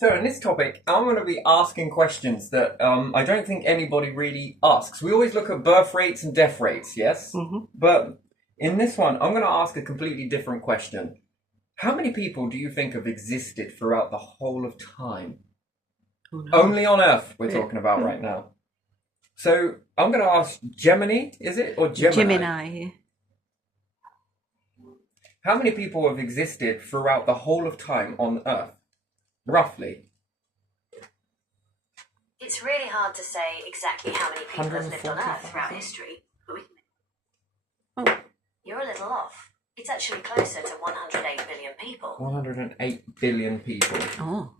So in this topic, I'm going to be asking questions that I don't think anybody really asks. We always look at birth rates and death rates, yes? Mm-hmm. But in this one, I'm going to ask a completely different question. How many people do you think have existed throughout the whole of time? Oh, no. Only on Earth we're Yeah. talking about right now. So I'm going to ask Gemini, is it? Or Gemini? Gemini. How many people have existed throughout the whole of time on Earth? Roughly. It's really hard to say exactly how many people have lived on Earth throughout 145,000. history, but we can... Oh, You're a little off. It's actually closer to 108 billion people. 108 billion people. oh.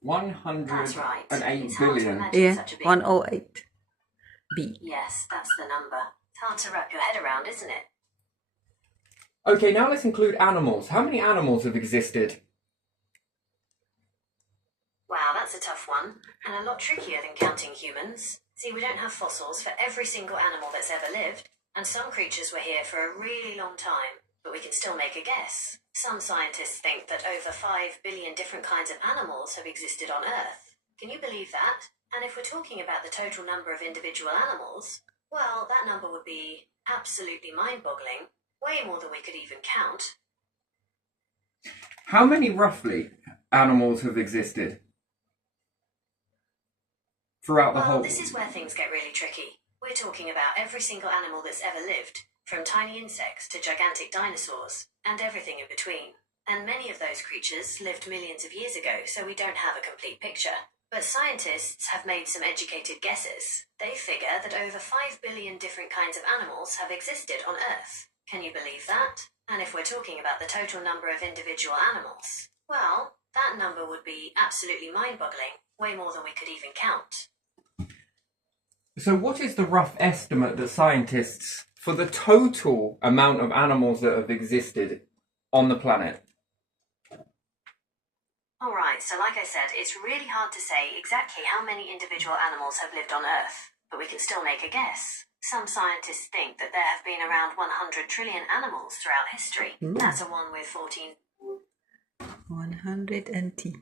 108 That's right. It's hard to billion. imagine Yeah, such a big... 108. B. Yes, that's the number. It's hard to wrap your head around, isn't it? Okay, now let's include animals. How many animals have existed? Wow, that's a tough one, and a lot trickier than counting humans. See, we don't have fossils for every single animal that's ever lived, and some creatures were here for a really long time, but we can still make a guess. Some scientists think that over 5 billion different kinds of animals have existed on Earth. Can you believe that? And if we're talking about the total number of individual animals, well, that number would be absolutely mind-boggling, way more than we could even count. How many, roughly, animals have existed throughout the Well, whole... this is where things get really tricky. We're talking about every single animal that's ever lived, from tiny insects to gigantic dinosaurs, and everything in between. And many of those creatures lived millions of years ago, so we don't have a complete picture. But scientists have made some educated guesses. They figure that over 5 billion different kinds of animals have existed on Earth. Can you believe that? And if we're talking about the total number of individual animals, well, that number would be absolutely mind-boggling, way more than we could even count. So what is the rough estimate that scientists, for the total amount of animals that have existed on the planet? Alright, so like I said, it's really hard to say exactly how many individual animals have lived on Earth, but we can still make a guess. Some scientists think that there have been around 100 trillion animals throughout history. That's a 1 with 14. 100 and T.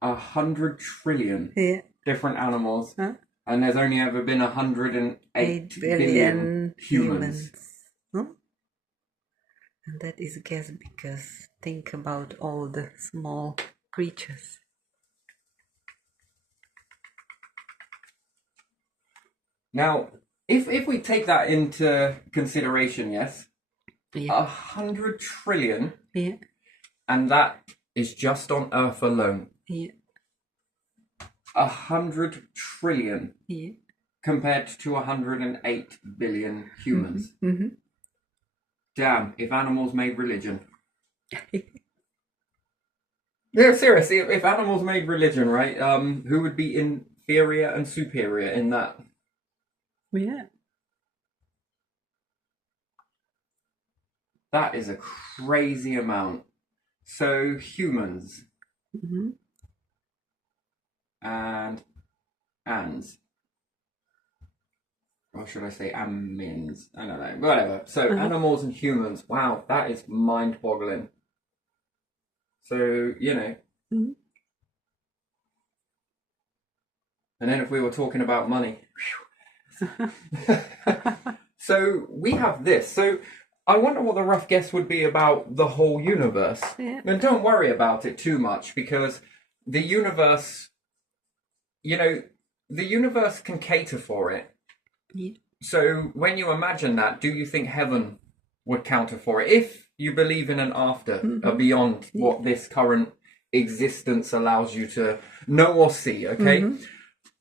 100 trillion Yeah. different animals. Huh? And there's only ever been 108 8 billion billion humans. Huh? And that is a guess because think about all the small creatures. Now, if we take that into consideration, yes, Yeah. 100 trillion, Yeah. and that is just on Earth alone. Yeah. 100 trillion Yeah. compared to 108 billion humans. Mm-hmm. Damn, if animals made religion. Yeah, seriously, if animals made religion, right, who would be inferior and superior in that? Yeah. That is a crazy amount. So humans Mm-hmm. and ans, or should I say amins? I don't know, whatever. So animals and humans, wow, that is mind-boggling. So, you know. Mhm. And then if we were talking about money. So we have this. So I wonder what the rough guess would be about the whole universe. Yeah. And don't worry about it too much, because the universe, you know, the universe can cater for it. Yeah. So when you imagine that, do you think heaven would counter for it? If you believe in an after, a beyond what this current existence allows you to know or see, okay?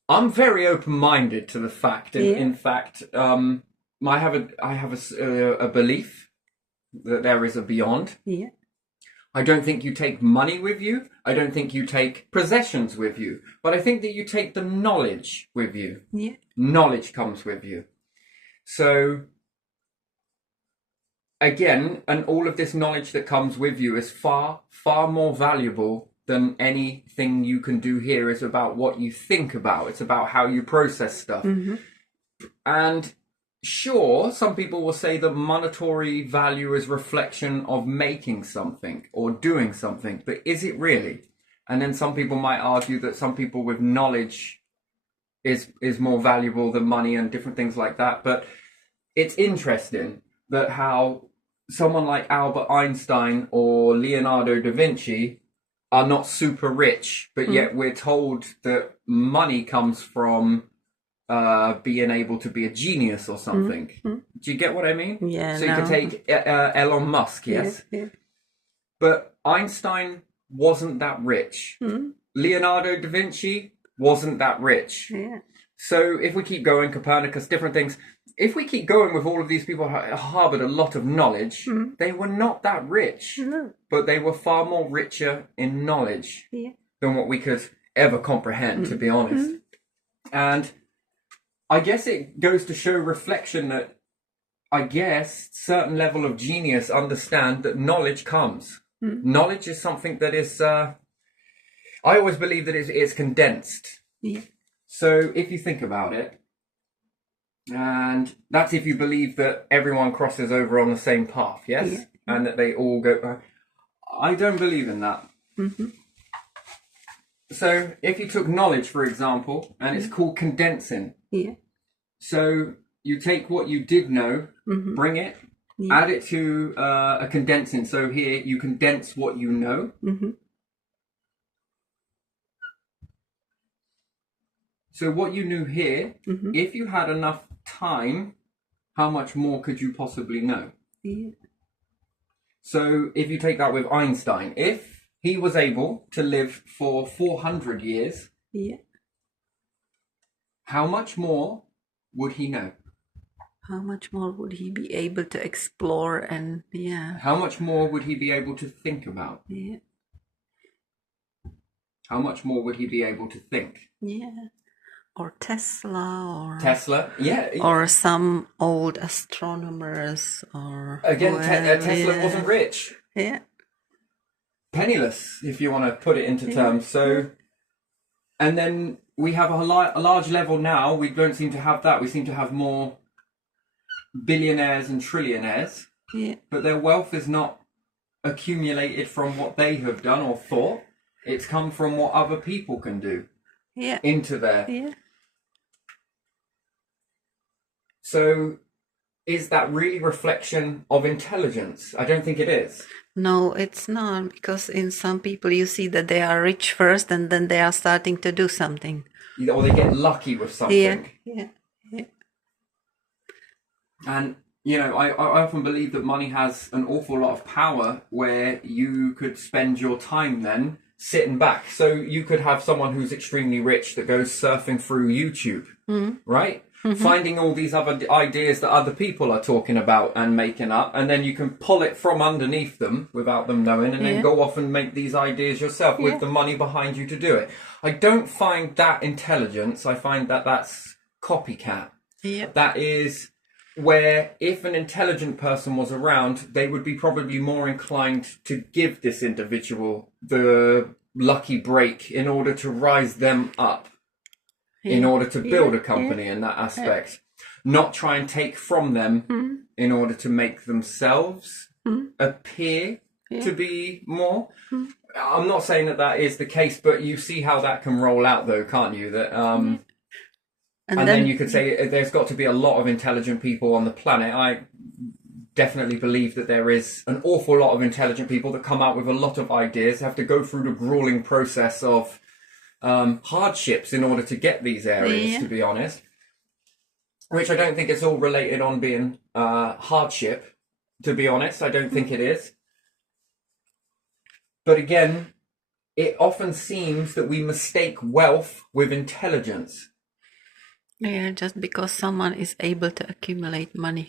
I'm very open-minded to the fact, and in fact, I have a belief that there is a beyond. Yeah. I don't think you take money with you. I don't think you take possessions with you. But I think that you take the knowledge with you. Yeah. Knowledge comes with you. So, again, and all of this knowledge that comes with you is far, far more valuable than anything you can do here. It's about what you think about. It's about how you process stuff. And sure, some people will say that monetary value is reflection of making something or doing something, but is it really? And then some people might argue that some people with knowledge is more valuable than money and different things like that. But it's interesting that how someone like Albert Einstein or Leonardo da Vinci are not super rich, but yet we're told that money comes from being able to be a genius or something. Do you get what I mean? Yeah. So you could take Elon Musk, yes? Yeah. But Einstein wasn't that rich. Leonardo da Vinci wasn't that rich. Yeah. So if we keep going, Copernicus, different things, if we keep going with all of these people who harbored a lot of knowledge, they were not that rich, No. but they were far more richer in knowledge Yeah. than what we could ever comprehend, to be honest. And I guess it goes to show reflection that I guess certain level of genius understand that knowledge comes. Knowledge is something that is, I always believe that it's condensed. Yeah. So if you think about it, and that's if you believe that everyone crosses over on the same path, yes? Yeah. And that they all go, I don't believe in that. So if you took knowledge, for example, and it's called condensing. Yeah. So you take what you did know, bring it, add it to a condensing. So here you condense what you know. So what you knew here, if you had enough time, how much more could you possibly know? Yeah. So if you take that with Einstein, if he was able to live for 400 years, Yeah. how much more would he know? How much more would he be able to explore and How much more would he be able to think about? Yeah. How much more would he be able to think? Yeah. Or Tesla Tesla, yeah. or some old astronomers or Again, whoever, Tesla wasn't rich. Yeah. Penniless, if you want to put it into terms. So, and then we have a large level now. We don't seem to have that. We seem to have more billionaires and trillionaires, Yeah. but their wealth is not accumulated from what they have done or thought. It's come from what other people can do Yeah. into their. Yeah. So, is that really reflection of intelligence? I don't think it is. No, it's not, because in some people you see that they are rich first and then they are starting to do something. Or they get lucky with something. Yeah. Yeah. And, you know, I often believe that money has an awful lot of power where you could spend your time then sitting back. So you could have someone who's extremely rich that goes surfing through YouTube, right? Finding all these other ideas that other people are talking about and making up, and then you can pull it from underneath them without them knowing, and then go off and make these ideas yourself with the money behind you to do it. I don't find that intelligence. I find that that's copycat. Yeah. That is where if an intelligent person was around, they would be probably more inclined to give this individual the lucky break in order to rise them up, in order to build a company in that aspect, not try and take from them in order to make themselves appear to be more. I'm not saying that that is the case, but you see how that can roll out though, can't you? That and then you could say there's got to be a lot of intelligent people on the planet. I definitely believe that there is an awful lot of intelligent people that come out with a lot of ideas, have to go through the grueling process of hardships in order to get these areas, to be honest. Which I don't think it's all related on being hardship, to be honest. I don't think it is. But again, it often seems that we mistake wealth with intelligence. Yeah, just because someone is able to accumulate money.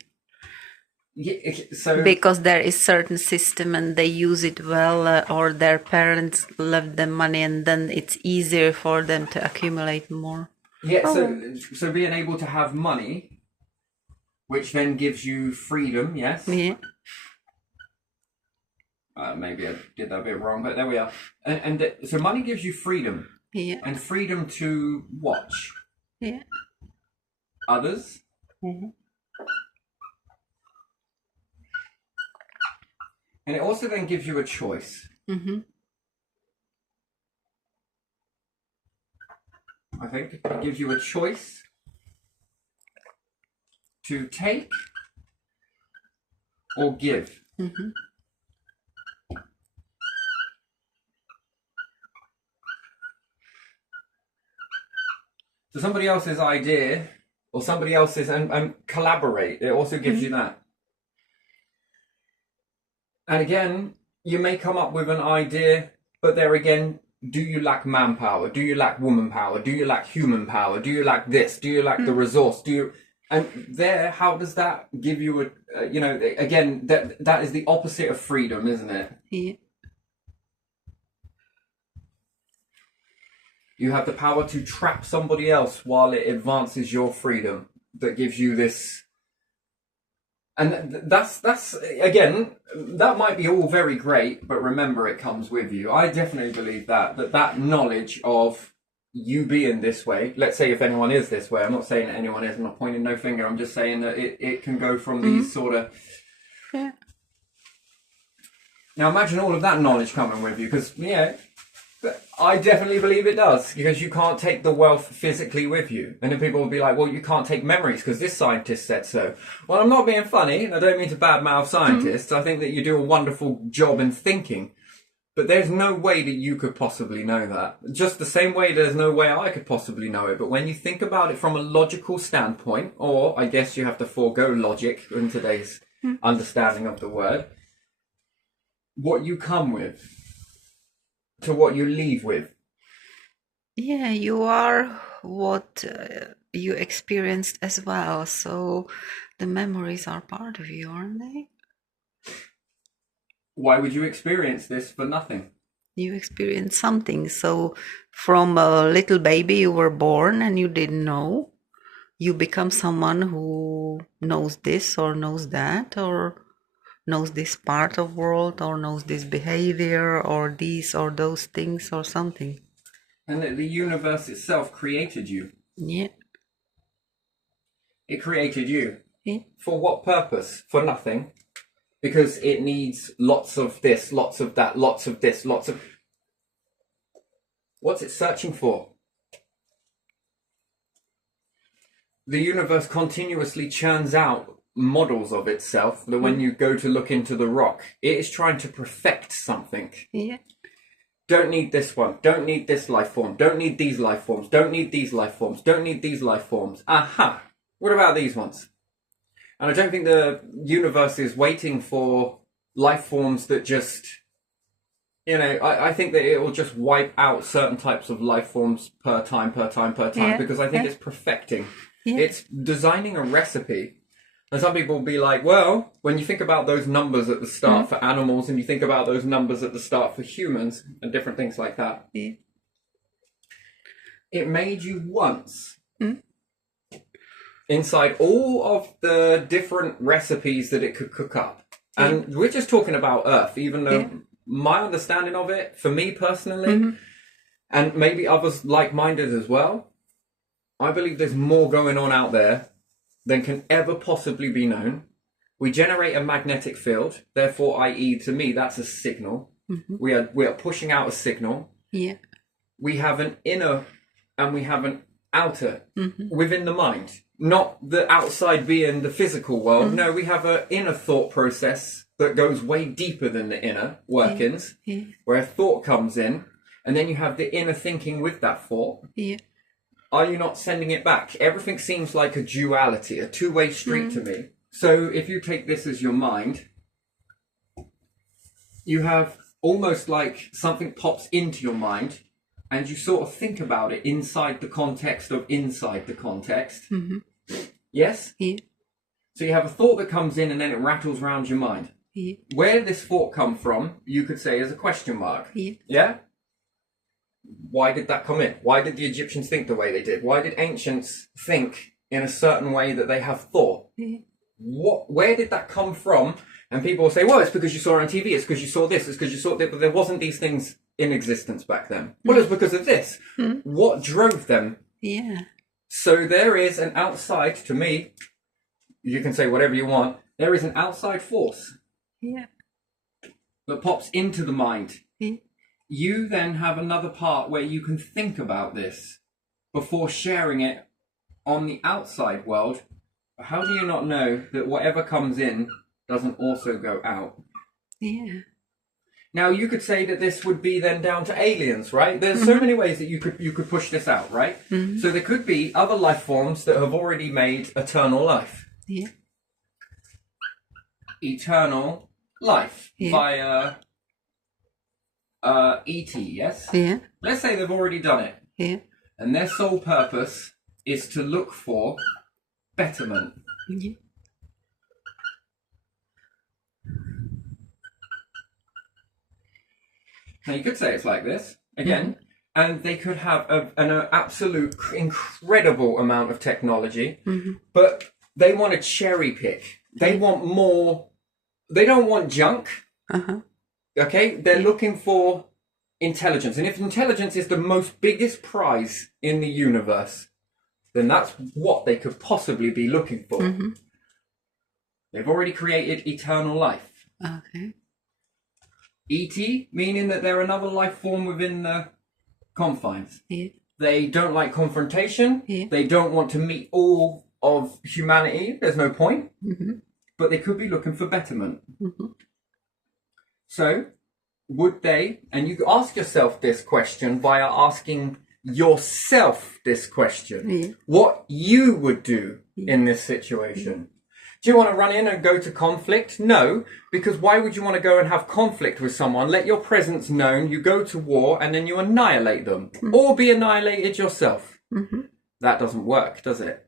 Yeah, so Because there is certain system and they use it well, or their parents left them money and then it's easier for them to accumulate more. yeah, so being able to have money, which then gives you freedom, yes. Yeah. Maybe I did that a bit wrong, but there we are. And so money gives you freedom, Yeah. and freedom to watch Yeah. others, And it also then gives you a choice. Mm-hmm. I think it gives you a choice to take or give. Mm-hmm. So somebody else's idea or somebody else's and collaborate. It also gives you that. And again, you may come up with an idea, but there again, do you lack manpower? Do you lack woman power? Do you lack human power? Do you lack this? Do you lack the resource? Do you? And there, how does that give you a? You know, again, that is the opposite of freedom, isn't it? Yeah. You have the power to trap somebody else while it advances your freedom. That gives you this. And that's again, that might be all very great, but remember, it comes with you. I definitely believe that knowledge of you being this way, let's say if anyone is this way, I'm not saying that anyone is, I'm not pointing no finger, I'm just saying that it can go from these sort of... Yeah. Now imagine all of that knowledge coming with you, because, I definitely believe it does, because you can't take the wealth physically with you. And then people will be like, well, you can't take memories because this scientist said so. Well, I'm not being funny, and I don't mean to badmouth scientists. I think that you do a wonderful job in thinking. But there's no way that you could possibly know that. Just the same way there's no way I could possibly know it. But when you think about it from a logical standpoint, or I guess you have to forego logic in today's understanding of the word, what you come with to what you leave with. Yeah, you are what you experienced as well. So the memories are part of you, aren't they? Why would you experience this for nothing? You experienced something. So from a little baby, you were born and you didn't know. You become someone who knows this or knows that, or knows this part of world, or knows this behavior, or these or those things, or something. And that the universe itself created you. Yeah. It created you. Yeah. For what purpose? For nothing. Because it needs lots of this, lots of that, lots of this, lots of... What's it searching for? The universe continuously churns out models of itself that when you go to look into the rock, it is trying to perfect something. Yeah. Don't need this one. Don't need this life form. Don't need these life forms. Don't need these life forms. Don't need these life forms. Aha! What about these ones? And I don't think the universe is waiting for life forms that just... I think that it will just wipe out certain types of life forms per time, Yeah. because I think it's perfecting. Yeah. It's designing a recipe. And some people will be like, well, when you think about those numbers at the start for animals and you think about those numbers at the start for humans and different things like that, it made you once. Inside all of the different recipes that it could cook up. And we're just talking about Earth, even though my understanding of it, for me personally, and maybe others like-minded as well, I believe there's more going on out there than can ever possibly be known. We generate a magnetic field, therefore, i.e., to me, that's a signal. We are pushing out a signal. Yeah. We have an inner and we have an outer within the mind. Not the outside being the physical world. No, we have an inner thought process that goes way deeper than the inner workings, where thought comes in, and then you have the inner thinking with that thought. Yeah. Are you not sending it back? Everything seems like a duality, a two-way street to me. So if you take this as your mind, you have almost like something pops into your mind, and you sort of think about it inside the context of inside the context. Yes? Yeah. So you have a thought that comes in and then it rattles around your mind. Yeah. Where did this thought come from, you could say is a question mark. Yeah. Yeah? Why did that come in? Why did the Egyptians think the way they did? Why did ancients think in a certain way that they have thought? Yeah. Where did that come from? And people will say, well, it's because you saw it on TV, it's because you saw this, it's because you saw that, but there wasn't these things in existence back then. Well, it's because of this. What drove them? Yeah. So there is an outside, to me, you can say whatever you want, there is an outside force. Yeah. that pops into the mind. Yeah. You then have another part where you can think about this before sharing it on the outside world. How do you not know that whatever comes in doesn't also go out? Yeah. Now, you could say that this would be then down to aliens, right? There's so many ways that you could push this out, right? So there could be other life forms that have already made eternal life. Yeah. Eternal life Yeah. via ET, yes? Yeah. Let's say they've already done it, Yeah. and their sole purpose is to look for betterment. Yeah. Now, you could say it's like this, again, and they could have an absolute incredible amount of technology, but they want to cherry pick. They want more. They don't want junk, Uh-huh. okay? They're looking for intelligence. And if intelligence is the most biggest prize in the universe, then that's what they could possibly be looking for. They've already created eternal life. Okay. ET, meaning that they're another life form within the confines. Yeah. They don't like confrontation. Yeah. They don't want to meet all of humanity. There's no point. But they could be looking for betterment. So, would they, and you ask yourself this question via asking yourself this question, Yeah. what you would do in this situation. Do you want to run in and go to conflict? No, because why would you want to go and have conflict with someone? Let your presence known, you go to war, and then you annihilate them. Or be annihilated yourself. That doesn't work, does it?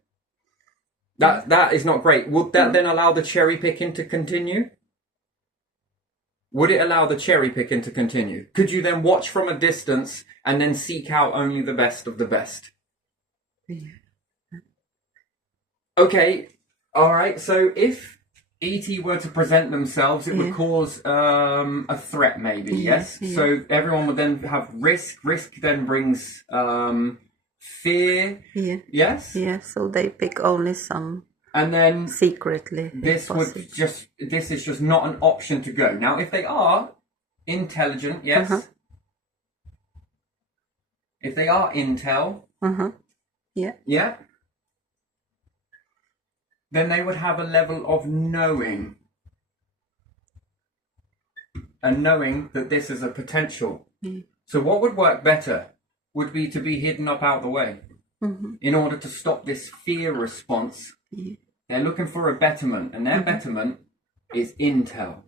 That is not great. Would that then allow the cherry picking to continue? Would it allow the cherry picking to continue? Could you then watch from a distance and then seek out only the best of the best? Yeah. Okay, all right. So if ET were to present themselves, it would cause a threat, maybe. Yes. Yeah. So everyone would then have risk. Risk then brings fear. Yeah. Yes. Yeah. So they pick only some And then secretly. if this possible. this is just not an option to go. Now, if they are intelligent, yes. If they are intel, Yeah. yeah, then they would have a level of knowing. And knowing that this is a potential. So what would work better would be to be hidden up out the way in order to stop this fear response. They're looking for a betterment, and their betterment is intel.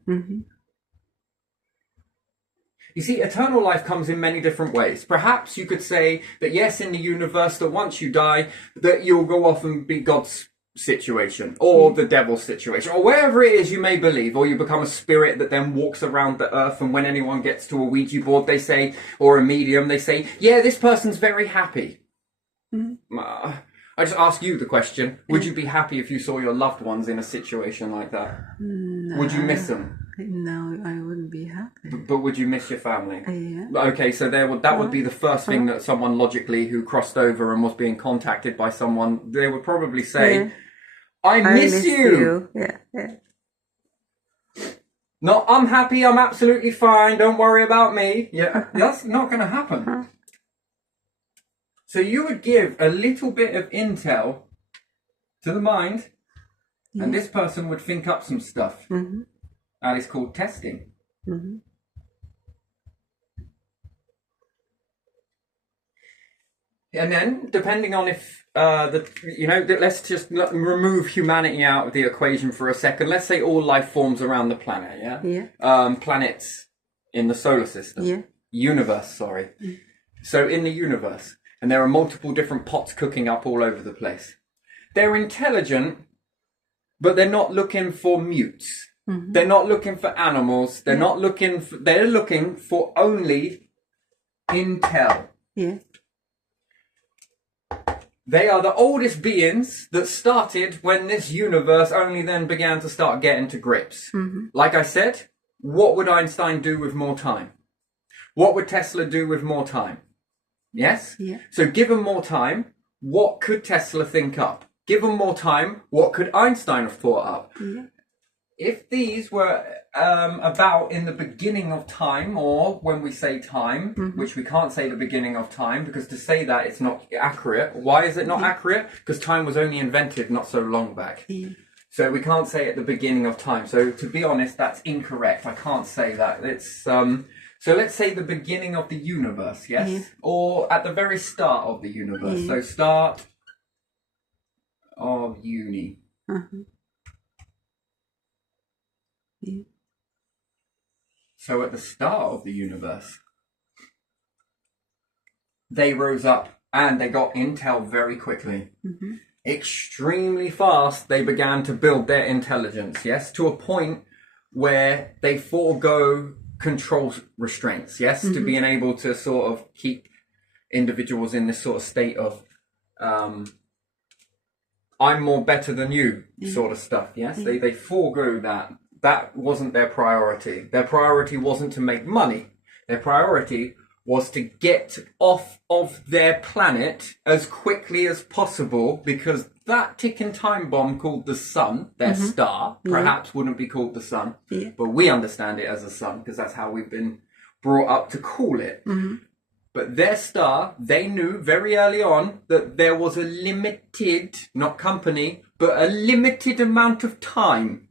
You see, eternal life comes in many different ways. Perhaps you could say that yes, in the universe, that once you die, that you'll go off and be God's situation, or the devil's situation, or wherever it is you may believe, or you become a spirit that then walks around the earth, and when anyone gets to a Ouija board, they say, or a medium, they say, yeah, this person's very happy. I just ask you the question, would you be happy if you saw your loved ones in a situation like that? Would you miss them? No, I wouldn't be happy. But would you miss your family? Yeah. Okay, so that would be the first thing that someone logically who crossed over and was being contacted by someone, they would probably say, I miss you. Yeah. Yeah. Not, I'm happy, I'm absolutely fine, don't worry about me. Yeah, that's not going to happen. So you would give a little bit of intel to the mind, and this person would think up some stuff. That is called testing. And then, depending on if let's just remove humanity out of the equation for a second. Let's say all life forms around the planet, Yeah. planets in the solar system. Yeah. Universe, sorry. So in the universe, and there are multiple different pots cooking up all over the place. They're intelligent, but they're not looking for mutes. They're not looking for animals. They're not looking for, they're looking for only intel. Yeah. They are the oldest beings that started when this universe only then began to start getting to grips. Like I said, what would Einstein do with more time? What would Tesla do with more time? Yes? Yeah. So given more time, what could Tesla think up? Given more time, what could Einstein have thought up? Yeah. if these were about in the beginning of time, or when we say time, which we can't say the beginning of time, because to say that it's not accurate. Why is it not accurate? Because time was only invented not so long back. So we can't say at the beginning of time. So to be honest, that's incorrect. I can't say that. It's so let's say the beginning of the universe, yes? Or at the very start of the universe. So start of uni. So at the start of the universe, they rose up and they got intel very quickly. Extremely fast, they began to build their intelligence, yes, to a point where they forego control restraints, yes, to being able to sort of keep individuals in this sort of state of I'm more better than you sort of stuff, yes. They forego that. That wasn't their priority. Their priority wasn't to make money. Their priority was to get off of their planet as quickly as possible, because that ticking time bomb called the sun, their star, perhaps wouldn't be called the sun, but we understand it as a sun because that's how we've been brought up to call it. But their star, they knew very early on that there was a limited, not company, but a limited amount of time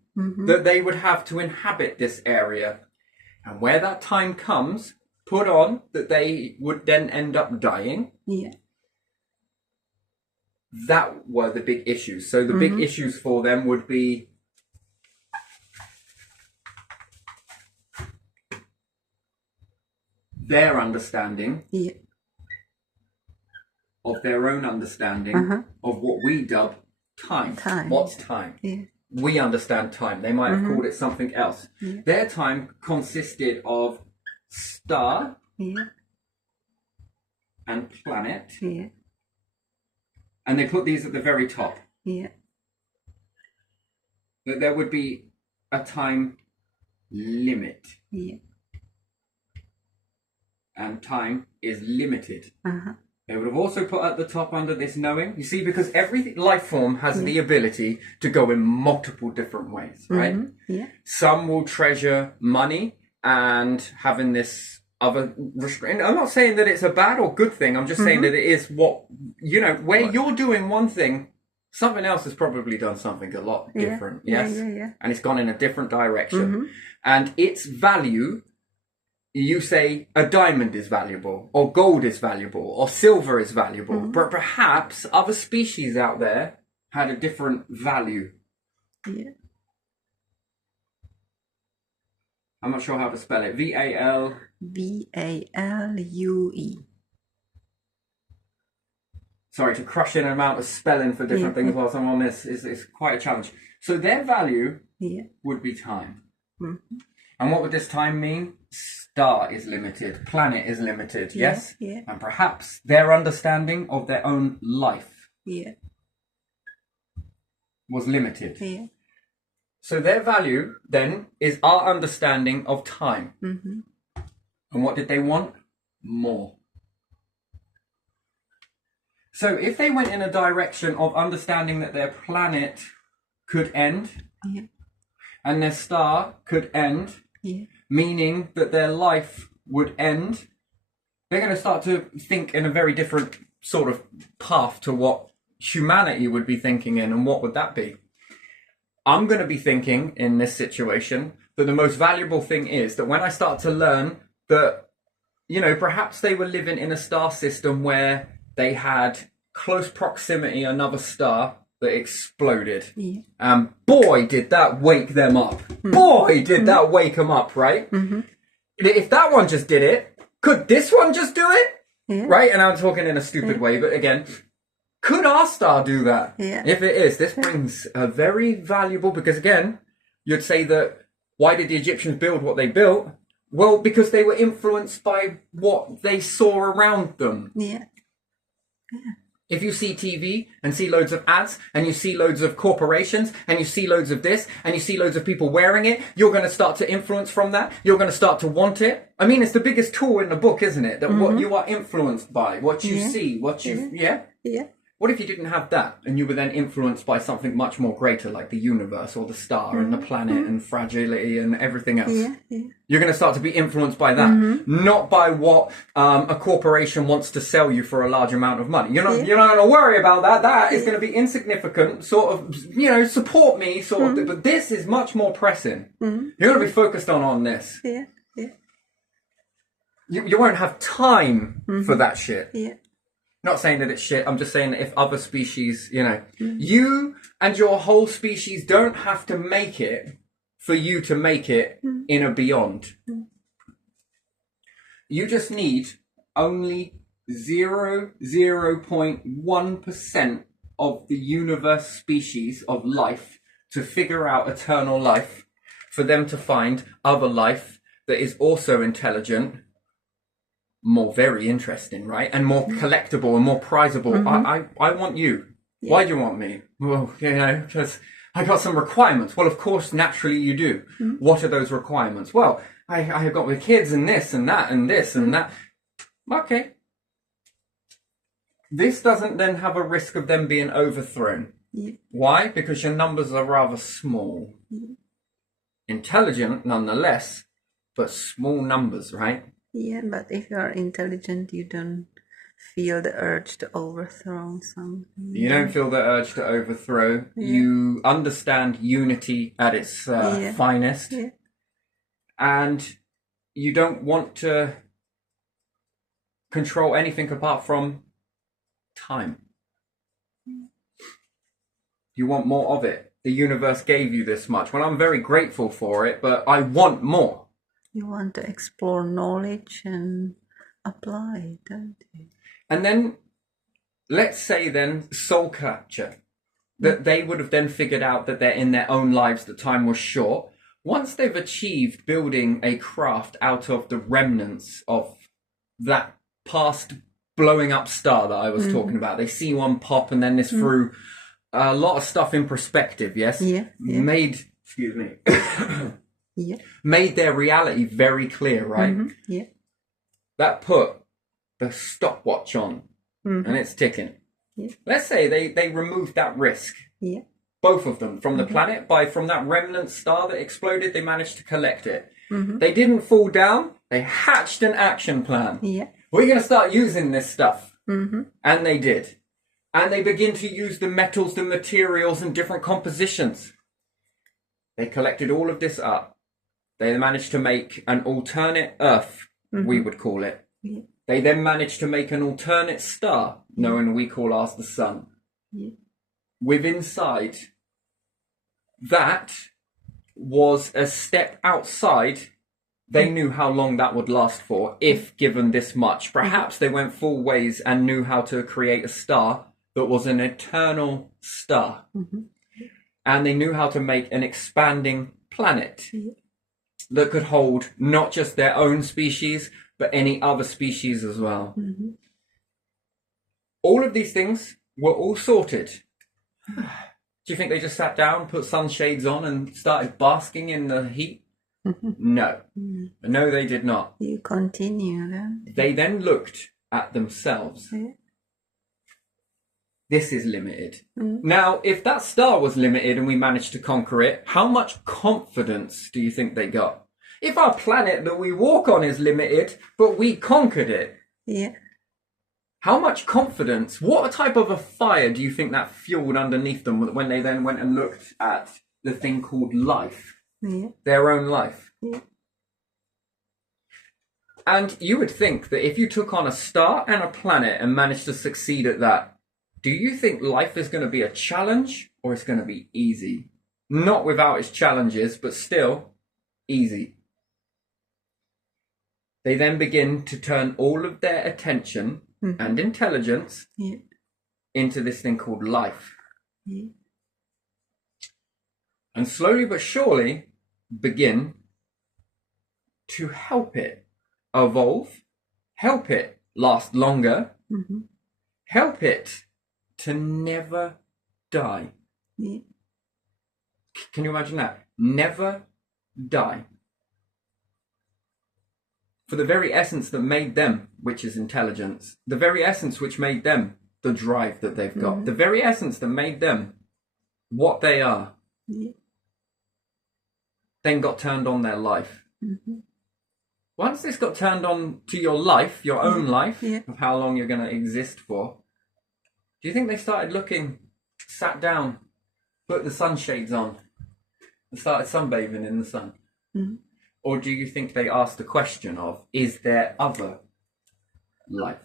that they would have to inhabit this area. And where that time comes, put on that they would then end up dying. That were the big issues. So the big issues for them would be their understanding of their own understanding of what we dub time. What's time? We understand time. They might have called it something else. Their time consisted of star and planet. And they put these at the very top. That there would be a time limit. And time is limited. They would have also put at the top under this knowing. You see, because every life form has the ability to go in multiple different ways, right? Some will treasure money and having this other restraint. I'm not saying that it's a bad or good thing. I'm just saying that it is what, you know, where you're doing one thing, something else has probably done something a lot different. Yes. And it's gone in a different direction. And its value, you say a diamond is valuable, or gold is valuable, or silver is valuable, but perhaps other species out there had a different value. I'm not sure how to spell it. Value. Sorry, to crush in an amount of spelling for different things whilst I'm on this is quite a challenge. So their value would be time. And what would this time mean? Star is limited, planet is limited, yes? And perhaps their understanding of their own life was limited. So their value then is our understanding of time. And what did they want? More. So if they went in a direction of understanding that their planet could end and their star could end, meaning that their life would end, they're going to start to think in a very different sort of path to what humanity would be thinking in. And what would that be? I'm going to be thinking in this situation that the most valuable thing is that when I start to learn that, you know, perhaps they were living in a star system where they had close proximity another star that exploded. And boy, did that wake them up. Boy, did that wake them up, right? If that one just did it, could this one just do it? Right? And I'm talking in a stupid way, but again, could our star do that? If it is, this brings a very valuable, because again, you'd say that why did the Egyptians build what they built? Well, because they were influenced by what they saw around them. If you see TV and see loads of ads and you see loads of corporations and you see loads of this and you see loads of people wearing it, you're going to start to influence from that. You're going to start to want it. I mean, it's the biggest tool in the book, isn't it? That what you are influenced by, what you see, what you, What if you didn't have that and you were then influenced by something much more greater, like the universe or the star and the planet and fragility and everything else? Yeah, yeah. You're going to start to be influenced by that, not by what a corporation wants to sell you for a large amount of money. You're not going to worry about that. That is going to be insignificant, sort of, support me, sort of. But this is much more pressing. You're going to be focused on this. Yeah, yeah, You won't have time for that shit. yeah. Not saying that it's shit. I'm just saying that if other species, you and your whole species don't have to make it for you to make it in a beyond. You just need only 0.1% of the universe species of life to figure out eternal life, for them to find other life that is also intelligent, more very interesting, right? And more collectible and more prizable. I want you. Yeah. Why do you want me? Well, because I got some requirements. Well, of course, naturally you do. What are those requirements? Well, I have got the kids and this and that and this and that. Okay. This doesn't then have a risk of them being overthrown. Yeah. Why? Because your numbers are rather small. Intelligent, nonetheless, but small numbers, right? Yeah, but if you are intelligent, you don't feel the urge to overthrow something. You don't feel the urge to overthrow. Yeah. You understand unity at its finest. Yeah. And you don't want to control anything apart from time. You want more of it. The universe gave you this much. Well, I'm very grateful for it, but I want more. You want to explore knowledge and apply it, don't you? And then, let's say then, soul capture. That they would have then figured out that they're in their own lives, that time was short. Once they've achieved building a craft out of the remnants of that past blowing up star that I was talking about, they see one pop and then this threw a lot of stuff in perspective, yes? Yeah. Made their reality very clear, right? Yeah. That put the stopwatch on and it's ticking. Yeah. Let's say they removed that risk. Yeah. Both of them from the planet. From that remnant star that exploded, they managed to collect it. They didn't fall down. They hatched an action plan. Yeah. We're going to start using this stuff. And they did. And they begin to use the metals, the materials, and different compositions. They collected all of this up. They managed to make an alternate Earth, we would call it. Yeah. They then managed to make an alternate star, knowing we call ours the sun. Yeah. With inside, that was a step outside. They knew how long that would last for, if given this much. Perhaps they went full ways and knew how to create a star that was an eternal star. And they knew how to make an expanding planet that could hold not just their own species, but any other species as well. All of these things were all sorted. Do you think they just sat down, put sunshades on and started basking in the heat? No. No, they did not. You continue then. They then looked at themselves. Yeah. This is limited. Now, if that star was limited and we managed to conquer it, how much confidence do you think they got? If our planet that we walk on is limited, but we conquered it, Yeah. how much confidence, what type of a fire do you think that fueled underneath them when they then went and looked at the thing called life? Yeah. Their own life. Yeah. And you would think that if you took on a star and a planet and managed to succeed at that, do you think life is going to be a challenge or it's going to be easy? Not without its challenges, but still easy. They then begin to turn all of their attention and intelligence into this thing called life. Yeah. And slowly but surely begin to help it evolve, help it last longer, help it to never die. Yeah. Can you imagine that? Never die. For the very essence that made them, which is intelligence, the very essence which made them the drive that they've got, the very essence that made them what they are, then got turned on their life. Once this got turned on to your life, your own life, of how long you're going to exist for, do you think they started looking, sat down, put the sunshades on, and started sunbathing in the sun? Or do you think they asked the question of, is there other life?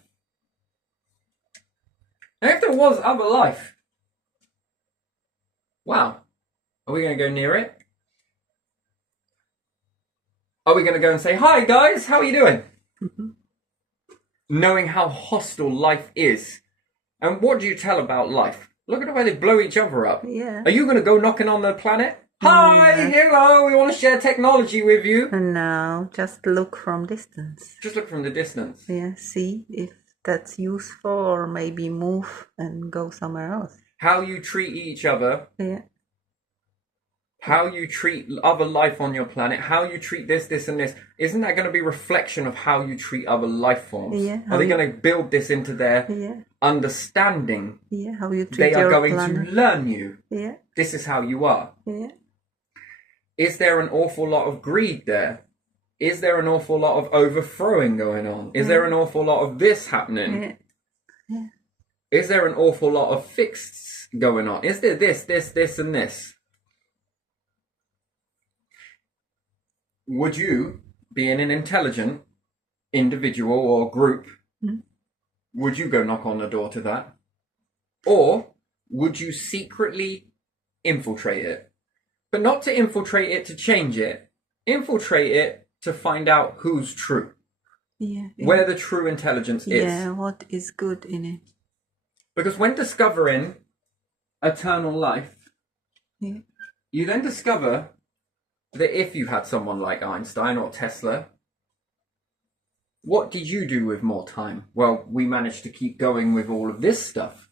And if there was other life, wow, are we going to go near it? Are we going to go and say, hi guys, how are you doing? Knowing how hostile life is. And what do you tell about life? Look at the way they blow each other up. Yeah. Are you going to go knocking on the planet? Hi, hello, we want to share technology with you. No, just look from distance. Just look from the distance. Yeah, see if that's useful, or maybe move and go somewhere else. How you treat each other, Yeah. how you treat other life on your planet, how you treat this and this, isn't that going to be a reflection of how you treat other life forms? Yeah, Are they going to build this into their understanding? Yeah, how you treat They are your going planet. to learn you. Yeah, This is how you are. yeah. Is there an awful lot of greed there? Is there an awful lot of overthrowing going on? Is there an awful lot of this happening? Yeah. Is there an awful lot of fixed going on? Is there this, and this? Would you, being an intelligent individual or group, would you go knock on the door to that? Or would you secretly infiltrate it? But not to infiltrate it to change it. Infiltrate it to find out who's true. Yeah. Where the true intelligence is. Yeah, what is good in it. Because when discovering eternal life, Yeah. you then discover that if you had someone like Einstein or Tesla, what did you do with more time? Well, we managed to keep going with all of this stuff.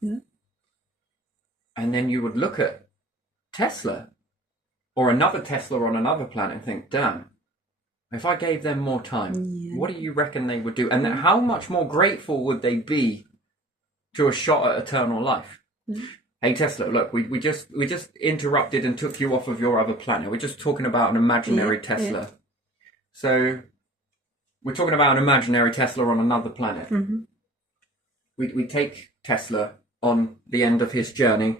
And then you would look at Tesla or another Tesla on another planet and think, damn, if I gave them more time, what do you reckon they would do? And then how much more grateful would they be to a shot at eternal life? Hey Tesla, look, we just interrupted and took you off of your other planet. We're just talking about an imaginary Tesla. So we're talking about an imaginary Tesla on another planet. We take Tesla on the end of his journey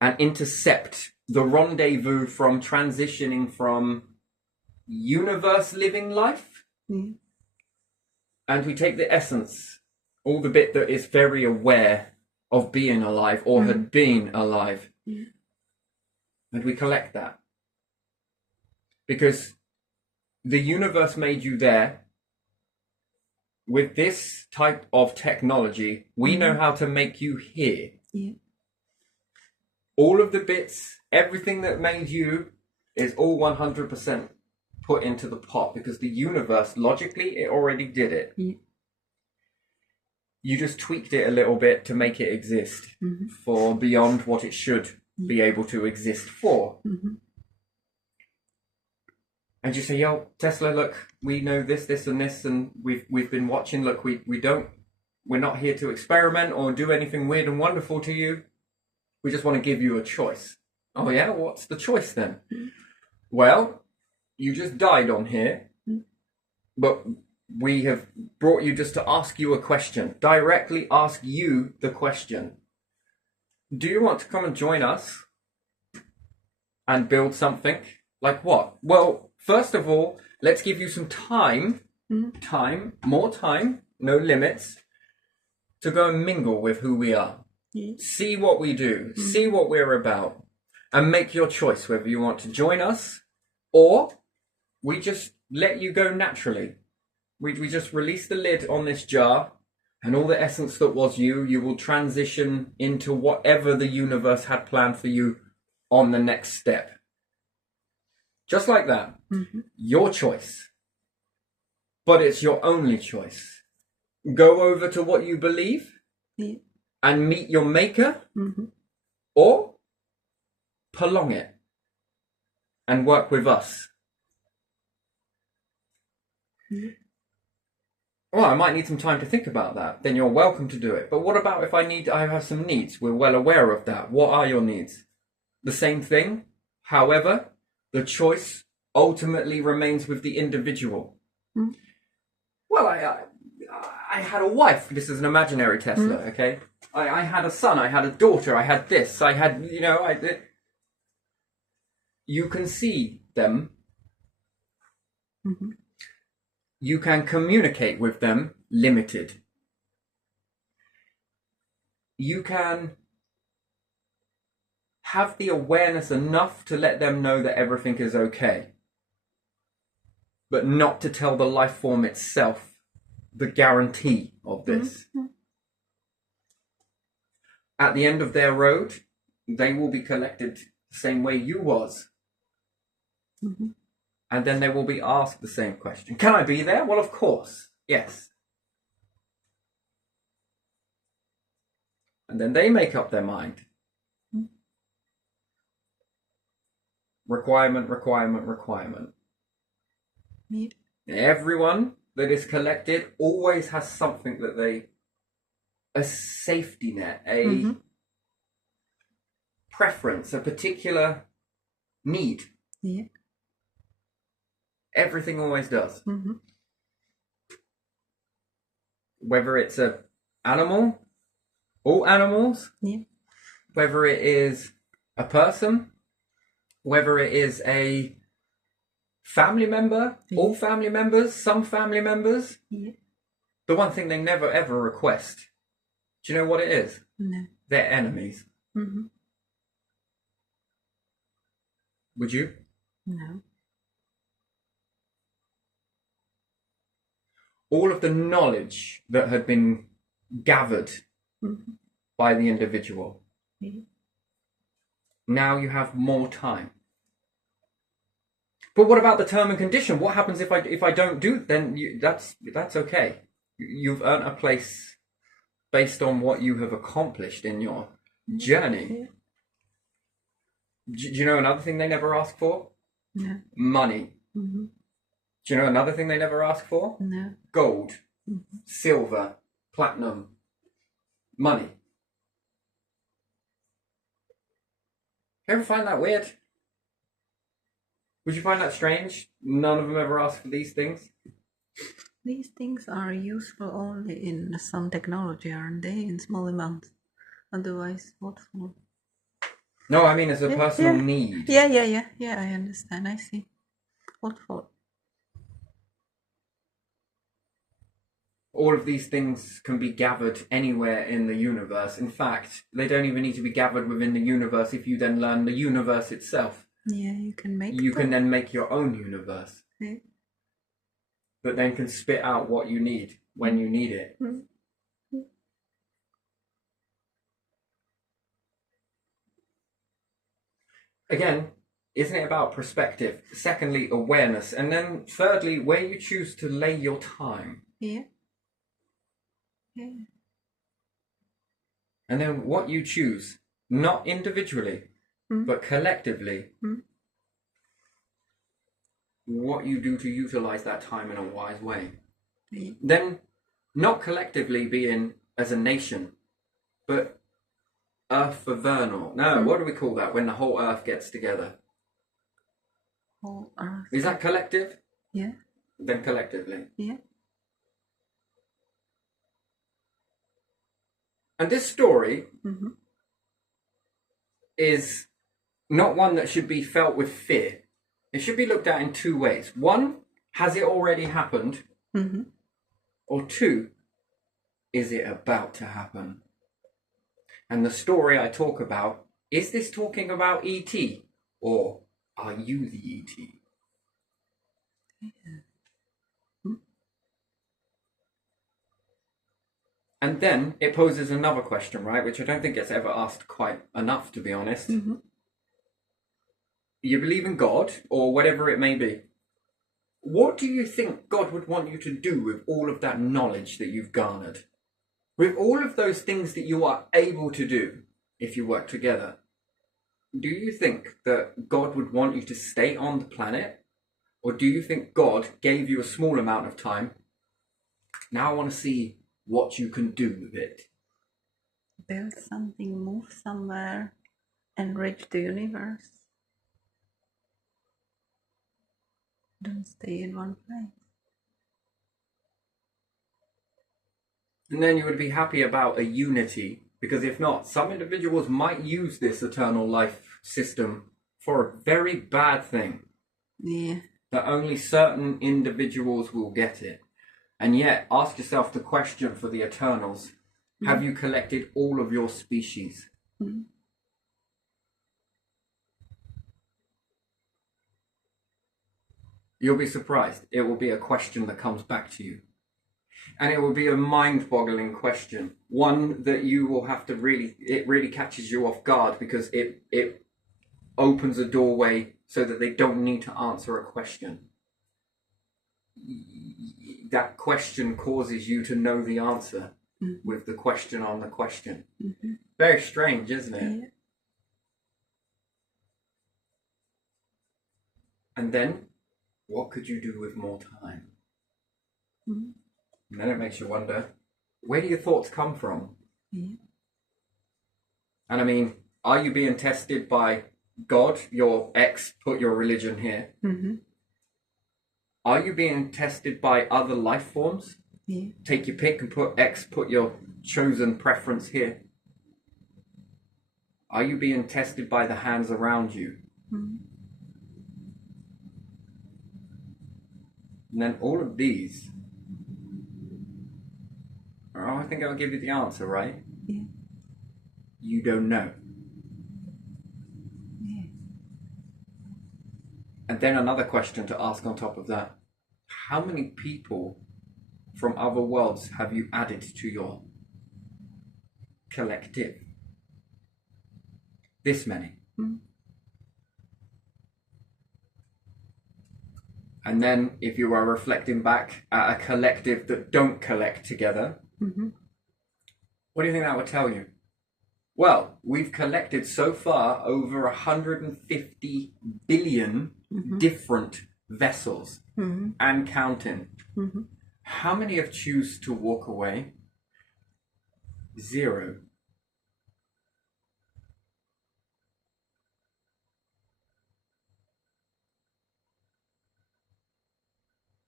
and intercept the rendezvous from transitioning from universe living life. And we take the essence, all the bit that is very aware of being alive or had been alive. And we collect that. Because the universe made you there. With this type of technology, we know how to make you here. All of the bits, everything that made you is all 100% put into the pot because the universe, logically, it already did it. You just tweaked it a little bit to make it exist for beyond what it should be able to exist for. And you say, yo, Tesla, look, we know this, and this, and we've been watching. Look, we're not here to experiment or do anything weird and wonderful to you. We just want to give you a choice. Oh yeah, what's the choice then? Well, you just died on here, but we have brought you just to ask you a question. Directly ask you the question. Do you want to come and join us and build something? Like what? Well, first of all, let's give you some time, more time, no limits, to go and mingle with who we are. See what we do, see what we're about, and make your choice whether you want to join us or we just let you go naturally. We just release the lid on this jar and all the essence that was you will transition into whatever the universe had planned for you on the next step. Just like that. Your choice. But it's your only choice. Go over to what you believe and meet your maker, or prolong it and work with us. Well, I might need some time to think about that. Then you're welcome to do it. But what about if I have some needs? We're well aware of that. What are your needs? The same thing. However, the choice ultimately remains with the individual. Mm. Well, I had a wife. This is an imaginary Tesla, okay? I had a son. I had a daughter. I had this. I had, you can see them. Mm-hmm. You can communicate with them limited. You can have the awareness enough to let them know that everything is okay, but not to tell the life form itself the guarantee of this. Mm-hmm. At the end of their road, they will be collected the same way you was. Mm-hmm. And then they will be asked the same question. Can I be there? Well, of course. Yes. And then they make up their mind. Requirement, requirement, requirement. Yeah. Everyone that is collected always has something that a safety net, a preference, a particular need. Yeah. Everything always does. Mm-hmm. Whether it's a animal, all animals, Yeah. whether it is a person, whether it is a family member, all family members, some family members. Yeah. The one thing they never ever request, do you know what it is? No. They're enemies. Mm-hmm. Would you? No. All of the knowledge that had been gathered by the individual. Yeah. Now you have more time. But what about the term and condition? What happens if I don't do? Then that's okay. You've earned a place based on what you have accomplished in your journey. Yeah. Do you know another thing they never ask for? No. Money. Mm-hmm. Do you know another thing they never ask for? No. Gold, silver, platinum, money. You ever find that weird? Would you find that strange? None of them ever ask for these things? These things are useful only in some technology, aren't they? In small amounts. Otherwise, what for? No, I mean as a personal need. Yeah, I understand. I see. What for? All of these things can be gathered anywhere in the universe. In fact, they don't even need to be gathered within the universe if you then learn the universe itself. Yeah, you can make You can then make your own universe. Yeah. That then can spit out what you need when you need it. Again, isn't it about perspective? Secondly, awareness. And then thirdly, where you choose to lay your time. Yeah. Yeah. And then what you choose, not individually, but collectively, what you do to utilize that time in a wise way. Yeah. Then, not collectively being as a nation, but Earth for Vernal. No, what do we call that when the whole Earth gets together? Whole Earth. Is that collective? Yeah. Then collectively. Yeah. And this story Mm-hmm. is not one that should be felt with fear. It should be looked at in two ways. One, has it already happened? Mm-hmm. Or two, is it about to happen? And the story I talk about, is this talking about E.T. or are you the E.T.? Yeah. And then it poses another question, right, which I don't think gets ever asked quite enough, to be honest. Mm-hmm. You believe in God, or whatever it may be. What do you think God would want you to do with all of that knowledge that you've garnered? With all of those things that you are able to do if you work together? Do you think that God would want you to stay on the planet? Or do you think God gave you a small amount of time Now I want to see what you can do with it. Build something, move somewhere, enrich the universe. Don't stay in one place. And then you would be happy about a unity, because if not, some individuals might use this eternal life system for a very bad thing. Yeah. That only certain individuals will get it. And yet, ask yourself the question for the Eternals. Have you collected all of your species? Mm. You'll be surprised. It will be a question that comes back to you. And it will be a mind-boggling question. One that you will have to it really catches you off guard, because it opens a doorway so that they don't need to answer a question. That question causes you to know the answer with the question on the question. Mm-hmm. Very strange, isn't it? Yeah. And then, what could you do with more time? Mm-hmm. And then it makes you wonder, where do your thoughts come from? Yeah. And I mean, are you being tested by God, your ex, put your religion here? Mm-hmm. Are you being tested by other life forms? Yeah. Take your pick and put X, put your chosen preference here. Are you being tested by the hands around you? Mm-hmm. And then all of these, I think I'll give you the answer, right? Yeah. You don't know. Yeah. And then another question to ask on top of that. How many people from other worlds have you added to your collective? This many. Mm-hmm. And then if you are reflecting back at a collective that don't collect together, Mm-hmm. what do you think that would tell you? Well, we've collected so far over 150 billion different vessels and counting. Mm-hmm. How many have choose to walk away? 0.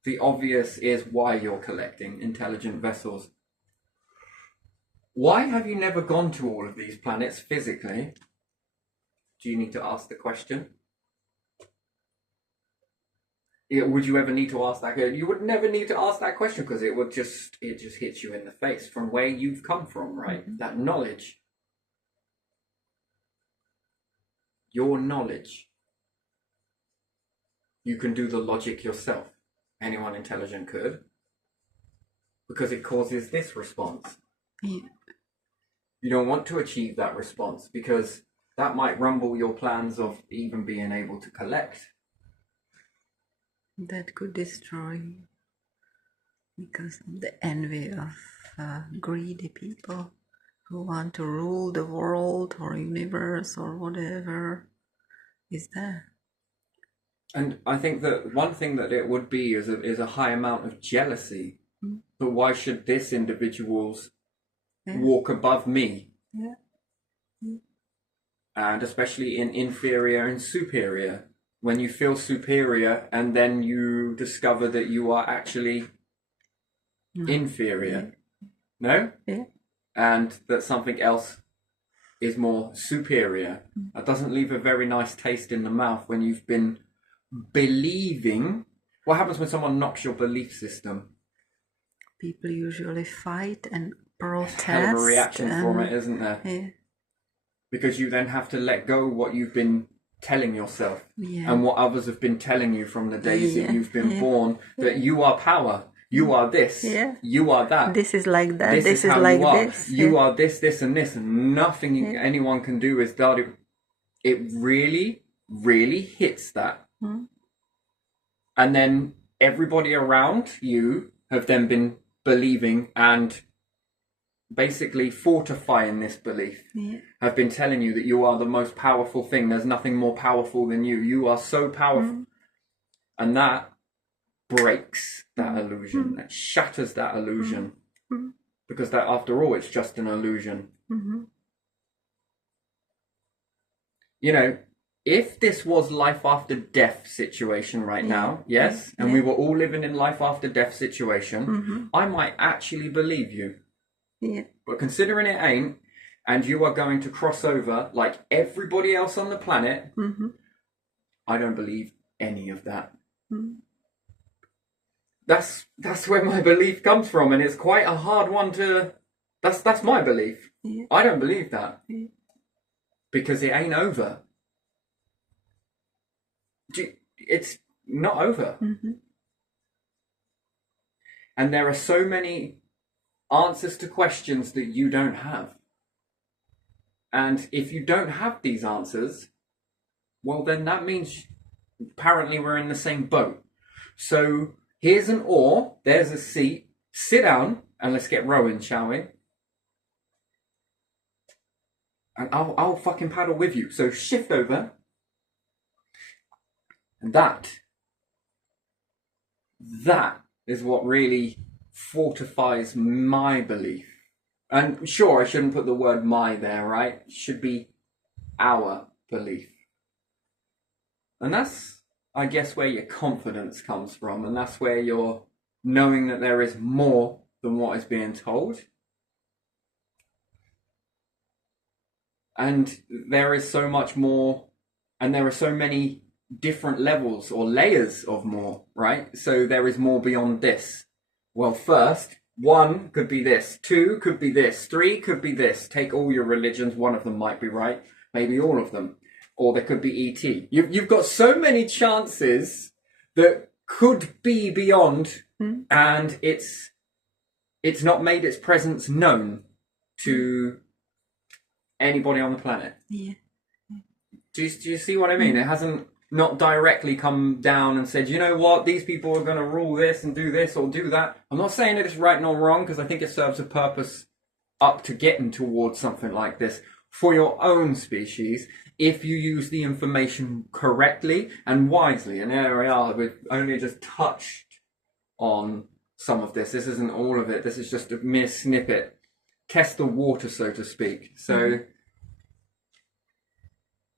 The obvious is why you're collecting intelligent vessels. Why have you never gone to all of these planets physically? Do you need to ask the question? Would you ever need to ask that? You would never need to ask that question, because it just hits you in the face from where you've come from, right? Mm-hmm. That knowledge. Your knowledge. You can do the logic yourself. Anyone intelligent could. Because it causes this response. Yeah. You don't want to achieve that response, because that might rumble your plans of even being able to collect. That could destroy you because of the envy of greedy people who want to rule the world or universe or whatever is there. And I think that one thing that it would be is a high amount of jealousy. Mm. But why should this individual's walk above me? Yeah. Yeah. And especially in inferior and superior. When you feel superior and then you discover that you are actually inferior. Yeah. No? Yeah. And that something else is more superior. That doesn't leave a very nice taste in the mouth when you've been believing. What happens when someone knocks your belief system? People usually fight and protest. Hell of a reaction from it, isn't there? Yeah. Because you then have to let go what you've been telling yourself, yeah. and what others have been telling you from the days that you've been born, that you are power, you are this, you are that, this is like that, this is like this, you are this and this, and nothing anyone can do is that. It really, really hits that. And then everybody around you have then been believing and basically fortifying this belief. Have been telling you that you are the most powerful thing. There's nothing more powerful than you. You are so powerful. And that breaks that illusion, that shatters that illusion, because that, after all, it's just an illusion. You know, if this was life after death situation right now, yes, and we were all living in life after death situation, I might actually believe you. Yeah. But considering it ain't, and you are going to cross over like everybody else on the planet, I don't believe any of that. That's where my belief comes from, and it's quite a hard one to. That's my belief. Yeah. I don't believe that Yeah. because it ain't over. It's not over, and there are so many answers to questions that you don't have. And if you don't have these answers, well, then that means apparently we're in the same boat. So here's an oar, there's a seat, sit down and let's get rowing, shall we? And I'll fucking paddle with you. So shift over. And that is what really fortifies my belief. And sure, I shouldn't put the word my there, right? It should be our belief. And that's, I guess, where your confidence comes from. And that's where you're knowing that there is more than what is being told. And there is so much more, and there are so many different levels or layers of more, right? So there is more beyond this. Well, first, 1 could be this, 2 could be this, 3 could be this. Take all your religions, one of them might be right, maybe all of them. Or there could be ET. You've got so many chances that could be beyond, and it's not made its presence known to anybody on the planet. Yeah. Do you see what I mean? It hasn't not directly come down and said, you know what, these people are going to rule this and do this or do that. I'm not saying that it's right nor wrong, because I think it serves a purpose up to getting towards something like this for your own species, if you use the information correctly and wisely. And there we are, we've only just touched on some of this. This isn't all of it. This is just a mere snippet. Test the water, so to speak. So,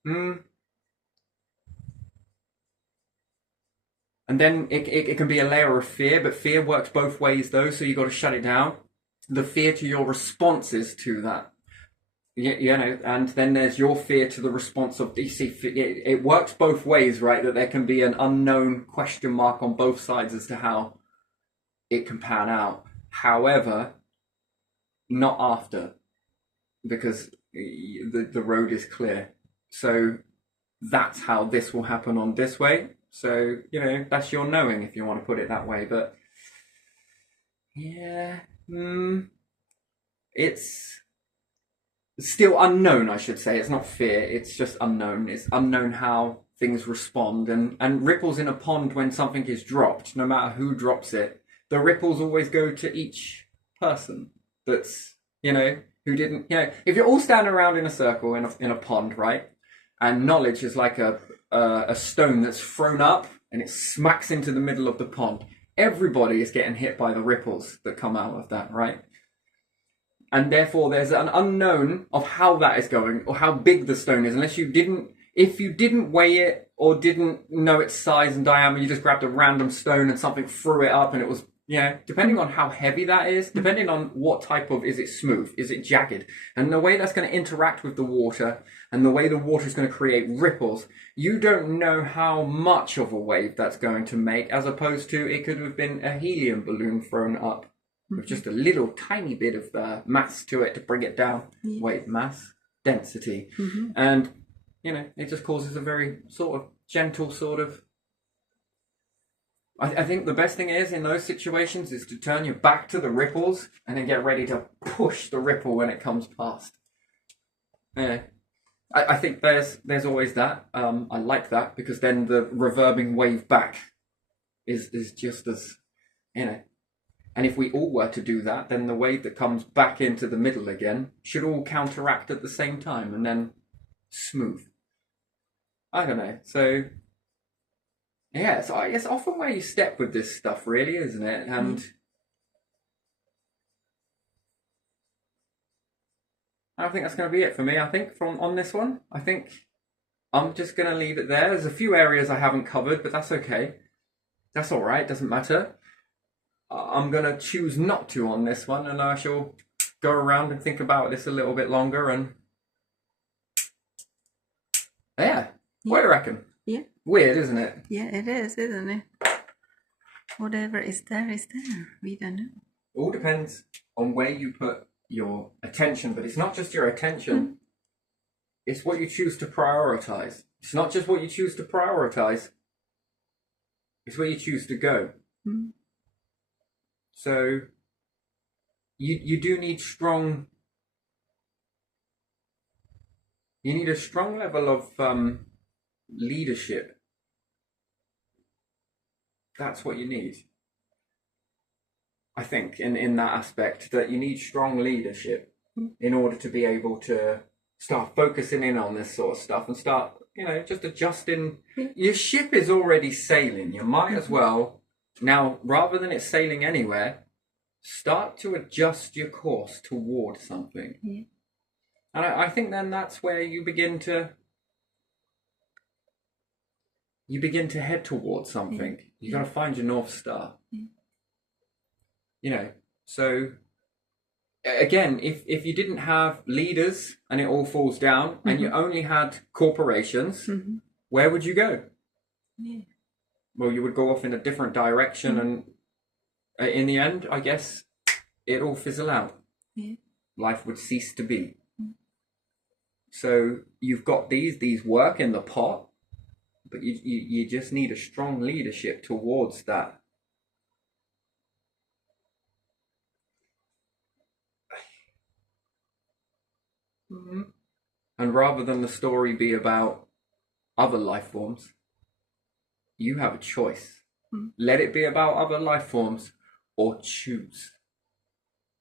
and then it can be a layer of fear, but fear works both ways though, so you've got to shut it down. The fear to your responses to that. You know, and then there's your fear to the response of DC. It works both ways, right? That there can be an unknown question mark on both sides as to how it can pan out. However, not after, because the road is clear. So that's how this will happen on this way. So, you know, that's your knowing, if you want to put it that way. But yeah, it's still unknown, I should say. It's not fear, it's just unknown. It's unknown how things respond. And ripples in a pond, when something is dropped, no matter who drops it, the ripples always go to each person that's, you know, who didn't, you know, if you're all standing around in a circle in a pond, right? And knowledge is like a stone that's thrown up and it smacks into the middle of the pond. Everybody is getting hit by the ripples that come out of that, right? And therefore there's an unknown of how that is going or how big the stone is, if you didn't weigh it or didn't know its size and diameter, you just grabbed a random stone and something threw it up and it was, you know, depending on how heavy that is, depending on what type of, is it smooth, is it jagged, and the way that's going to interact with the water and the way the water is going to create ripples, you don't know how much of a wave that's going to make, as opposed to it could have been a helium balloon thrown up with just a little tiny bit of mass to it to bring it down. Yeah. Wait, mass? Density. And, you know, it just causes a very sort of gentle sort of... I think the best thing is in those situations is to turn your back to the ripples and then get ready to push the ripple when it comes past. Yeah. I think there's always that. I like that because then the reverbing wave back is just as, you know. And if we all were to do that, then the wave that comes back into the middle again should all counteract at the same time and then smooth. I don't know. So, Yeah, so it's often where you step with this stuff, really, isn't it? And I think that's going to be it for me. I think on this one, I think I'm just going to leave it there. There's a few areas I haven't covered, but that's okay. That's all right. Doesn't matter. I'm going to choose not to on this one, and I shall go around and think about this a little bit longer. And yeah, what do you reckon? Yeah. Weird, isn't it? Yeah, it is, isn't it? Whatever is there. We don't know. All depends on where you put your attention, but it's not just your attention. It's what you choose to prioritize. It's not just what you choose to prioritize. It's where you choose to go. So you do need strong. You need a strong level of leadership. That's what you need. I think in that aspect, that you need strong leadership in order to be able to start focusing in on this sort of stuff and start, just adjusting. Your ship is already sailing. You might as well now, rather than it sailing anywhere, start to adjust your course toward something. Yeah. And I think then that's where you begin to head towards something. You got to find your North Star. So again, if you didn't have leaders and it all falls down and you only had corporations, where would you go? Yeah. Well, you would go off in a different direction, and in the end, I guess it all fizzle out. Yeah. Life would cease to be. So you've got these work in the pot, but you just need a strong leadership towards that. And rather than the story be about other life forms, you have a choice. Let it be about other life forms, or choose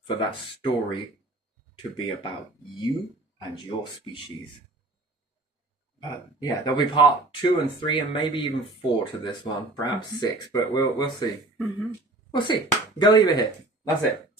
for that story to be about you and your species. But yeah, there'll be part 2 and 3 and maybe even 4 to this one, perhaps 6, but we'll see. We'll see. Go leave it here. That's it.